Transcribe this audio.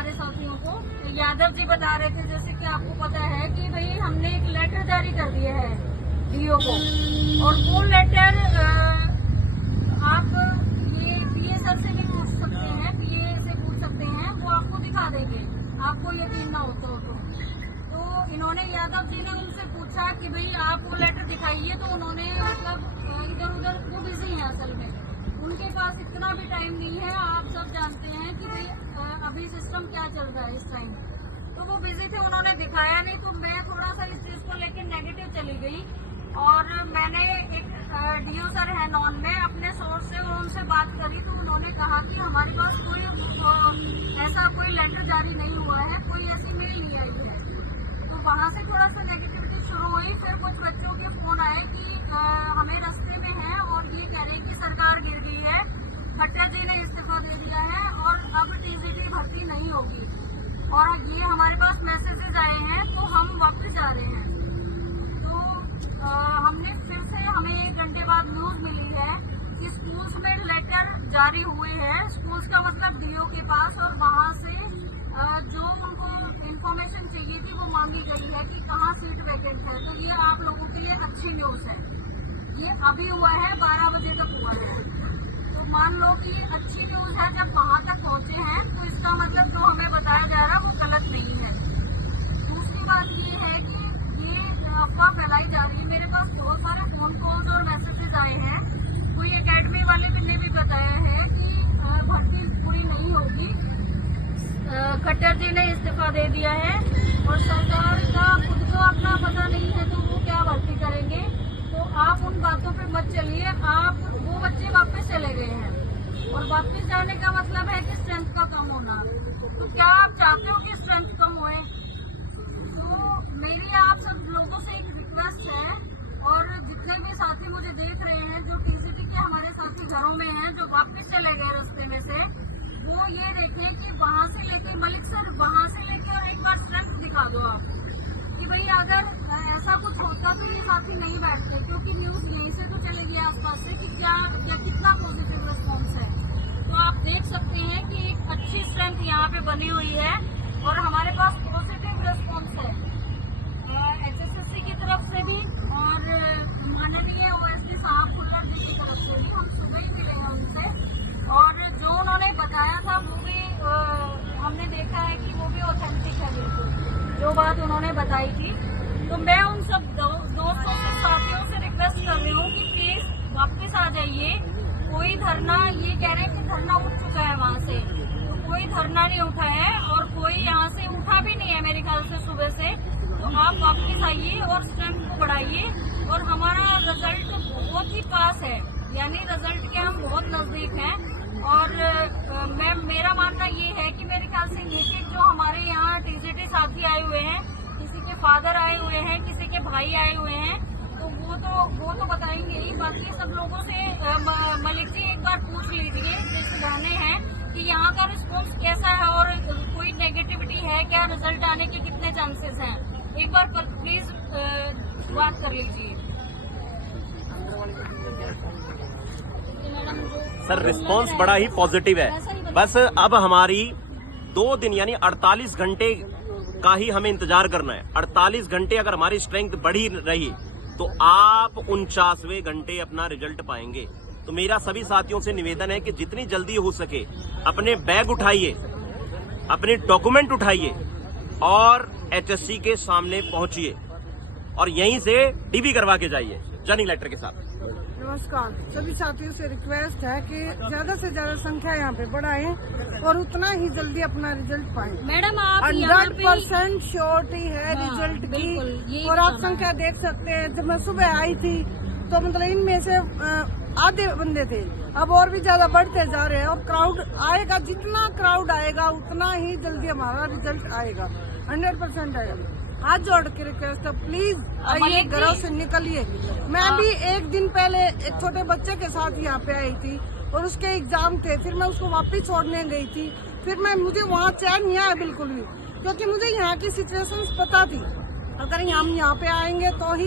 हमारे साथियों को। यादव जी बता रहे थे, जैसे कि आपको पता है कि भाई हमने एक लेटर जारी कर दिया है डीओ को, और वो लेटर आप ये पीए सर से भी पूछ सकते हैं, पीए से पूछ सकते हैं, वो आपको दिखा देंगे, आपको यकीन ना होता हो तो इन्होंने यादव जी ने उनसे पूछा कि भाई आप वो लेटर दिखाइए, तो उन्होंने मतलब इधर उधर, वो बिजी हैं असल में, उनके पास इतना भी टाइम नहीं है। आप सब जानते हैं कि भाई अभी सिस्टम क्या चल रहा है इस टाइम, तो वो बिजी थे, उन्होंने दिखाया नहीं। तो मैं थोड़ा सा इस चीज को लेकर नेगेटिव चली गई, और मैंने एक डीओ सर है नॉन में, अपने सोर्स से उनसे बात करी, तो उन्होंने कहा कि हमारे पास कोई ऐसा कोई लेटर जारी नहीं हुआ है, कोई ऐसी मेल नहीं आई है। तो वहाँ से थोड़ा सा नेगेटिविटी शुरू हुई। फिर कुछ बच्चों के फोन आए कि हमें रास्ते में है और ये कह रहे हैं कि सरकार गिर गई है, खट्टर जी ने इस्तीफा दे दिया है और अब टीजीटी भर्ती नहीं होगी, और ये हमारे पास मैसेजेस आए हैं, तो हम वापस जा रहे हैं। तो हमने फिर से, हमें 1 घंटे बाद न्यूज मिली है कि स्कूल्स में लेटर जारी हुए हैं, स्कूल्स का मतलब डीओ के पास, और वहाँ से जो उनको इन्फॉर्मेशन चाहिए थी वो मांगी गई है कि कहाँ सीट वैकेंट है। तो ये आप लोगों के लिए अच्छी न्यूज है, ये अभी हुआ है, 12 बजे तक हुआ है। तो मान लो कि अच्छी न्यूज है, जब वहाँ तक पहुँचे हैं तो इसका मतलब जो हमें बताया जा रहा है वो गलत नहीं है। दूसरी बात ये है कि ये अफवाह फैलाई जा रही है। मेरे पास बहुत सारे फोन कॉल्स और मैसेजेस आए हैं, कोई एकेडमी वाले ने भी बताया है कि भर्ती पूरी नहीं होगी, खट्टर जी ने इस्तीफा दे दिया है, और सरकार का खुद को अपना पता नहीं है तो वो क्या भर्ती करेंगे। तो आप उन बातों पे मत चलिए। आप, वो बच्चे वापस चले गए हैं, और वापस जाने का मतलब है कि स्ट्रेंथ का कम होना। तो क्या आप चाहते हो कि स्ट्रेंथ कम होए? तो मेरी आप सब लोगों से एक रिक्वेस्ट है, और जितने भी साथी मुझे देख रहे हैं जो टीजीटी के हमारे साथी घरों में हैं, जो वापस चले गए रास्ते में से, वो ये देखें कि वहाँ से लेके मलिक सर, वहाँ से लेके और एक बार स्ट्रेंथ दिखा दो आप कि भाई अगर ऐसा कुछ होता तो ये साथी नहीं बैठते, क्योंकि न्यूज यहीं से तो चलेगी आसपास से कि क्या कितना पॉजिटिव रिस्पॉन्स है। तो आप देख सकते हैं कि एक अच्छी स्ट्रेंथ यहाँ पे बनी हुई है, और हमारे पास पॉजिटिव रिस्पॉन्स है HSSC की तरफ से भी, और माननीय OSD साहब खुल्लर जी की तरफ से भी। हम सुबह ही मिले हैं उनसे, और जो उन्होंने बताया था वो भी हमने देखा है कि वो भी ऑथेंटिक है बिल्कुल, जो बात उन्होंने बताई थी। तो मैं उन सब दोस्तों से, साथियों से रिक्वेस्ट कर रही हूँ कि प्लीज वापस आ जाइए। कोई धरना, ये कह रहे हैं कि धरना उठ चुका है वहाँ से, तो कोई धरना नहीं उठा है, और कोई यहाँ से उठा भी नहीं है मेरे ख्याल से सुबह से। तो आप वापस आइए और स्ट्रेंथ को बढ़ाइए, और हमारा रिजल्ट बहुत ही पास है, यानी रिजल्ट के हम बहुत नजदीक हैं। और मेरा मानना ये है कि मेरे ख्याल से एक जो हमारे यहाँ टीजीटी साथी आए हुए हैं, किसी के फादर आए हुए हैं, किसी के भाई आए हुए हैं, तो वो तो बताएंगे ही। बाकी सब लोगों से मलिक जी एक बार पूछ लीजिए जिस जाने हैं कि यहाँ का रिस्पॉन्स कैसा है, और कोई नेगेटिविटी है क्या, रिजल्ट आने के कितने चांसेस हैं, एक बार प्लीज बात कर लीजिए। सर रिस्पांस बड़ा ही पॉजिटिव है, बस अब हमारी 2 दिन यानी 48 घंटे का ही हमें इंतजार करना है। 48 घंटे अगर हमारी स्ट्रेंथ बढ़ी रही तो आप 49वें घंटे अपना रिजल्ट पाएंगे। तो मेरा सभी साथियों से निवेदन है कि जितनी जल्दी हो सके अपने बैग उठाइए, अपने डॉक्यूमेंट उठाइए, और HSC के सामने पहुंचिए, और यहीं से डीबी करवा के जाइए जॉइनिंग लेटर के साथ। नमस्कार, सभी साथियों से रिक्वेस्ट है कि ज्यादा से ज्यादा संख्या यहाँ पे बढ़ाएं और उतना ही जल्दी अपना रिजल्ट पाएं। मैडम आप 100% श्योरिटी है रिजल्ट की, और आप संख्या देख सकते हैं। जब मैं सुबह आई थी तो मतलब इनमें से आधे बंदे थे, अब और भी ज्यादा बढ़ते जा रहे हैं, और क्राउड आएगा, जितना क्राउड आएगा उतना ही जल्दी हमारा रिजल्ट आएगा, 100% आएगा। हाथ जोड़ के रिक्वेस्ट है, प्लीज आइए, घरों से निकलिए। मैं भी 1 दिन पहले एक छोटे बच्चे के साथ यहाँ पे आई थी, और उसके एग्जाम थे, फिर मैं उसको वापस छोड़ने गई थी। फिर मुझे वहाँ चैन नहीं आया बिल्कुल भी, क्योंकि मुझे यहाँ की सिचुएशन पता थी। अगर हम यहाँ पे आएंगे तो ही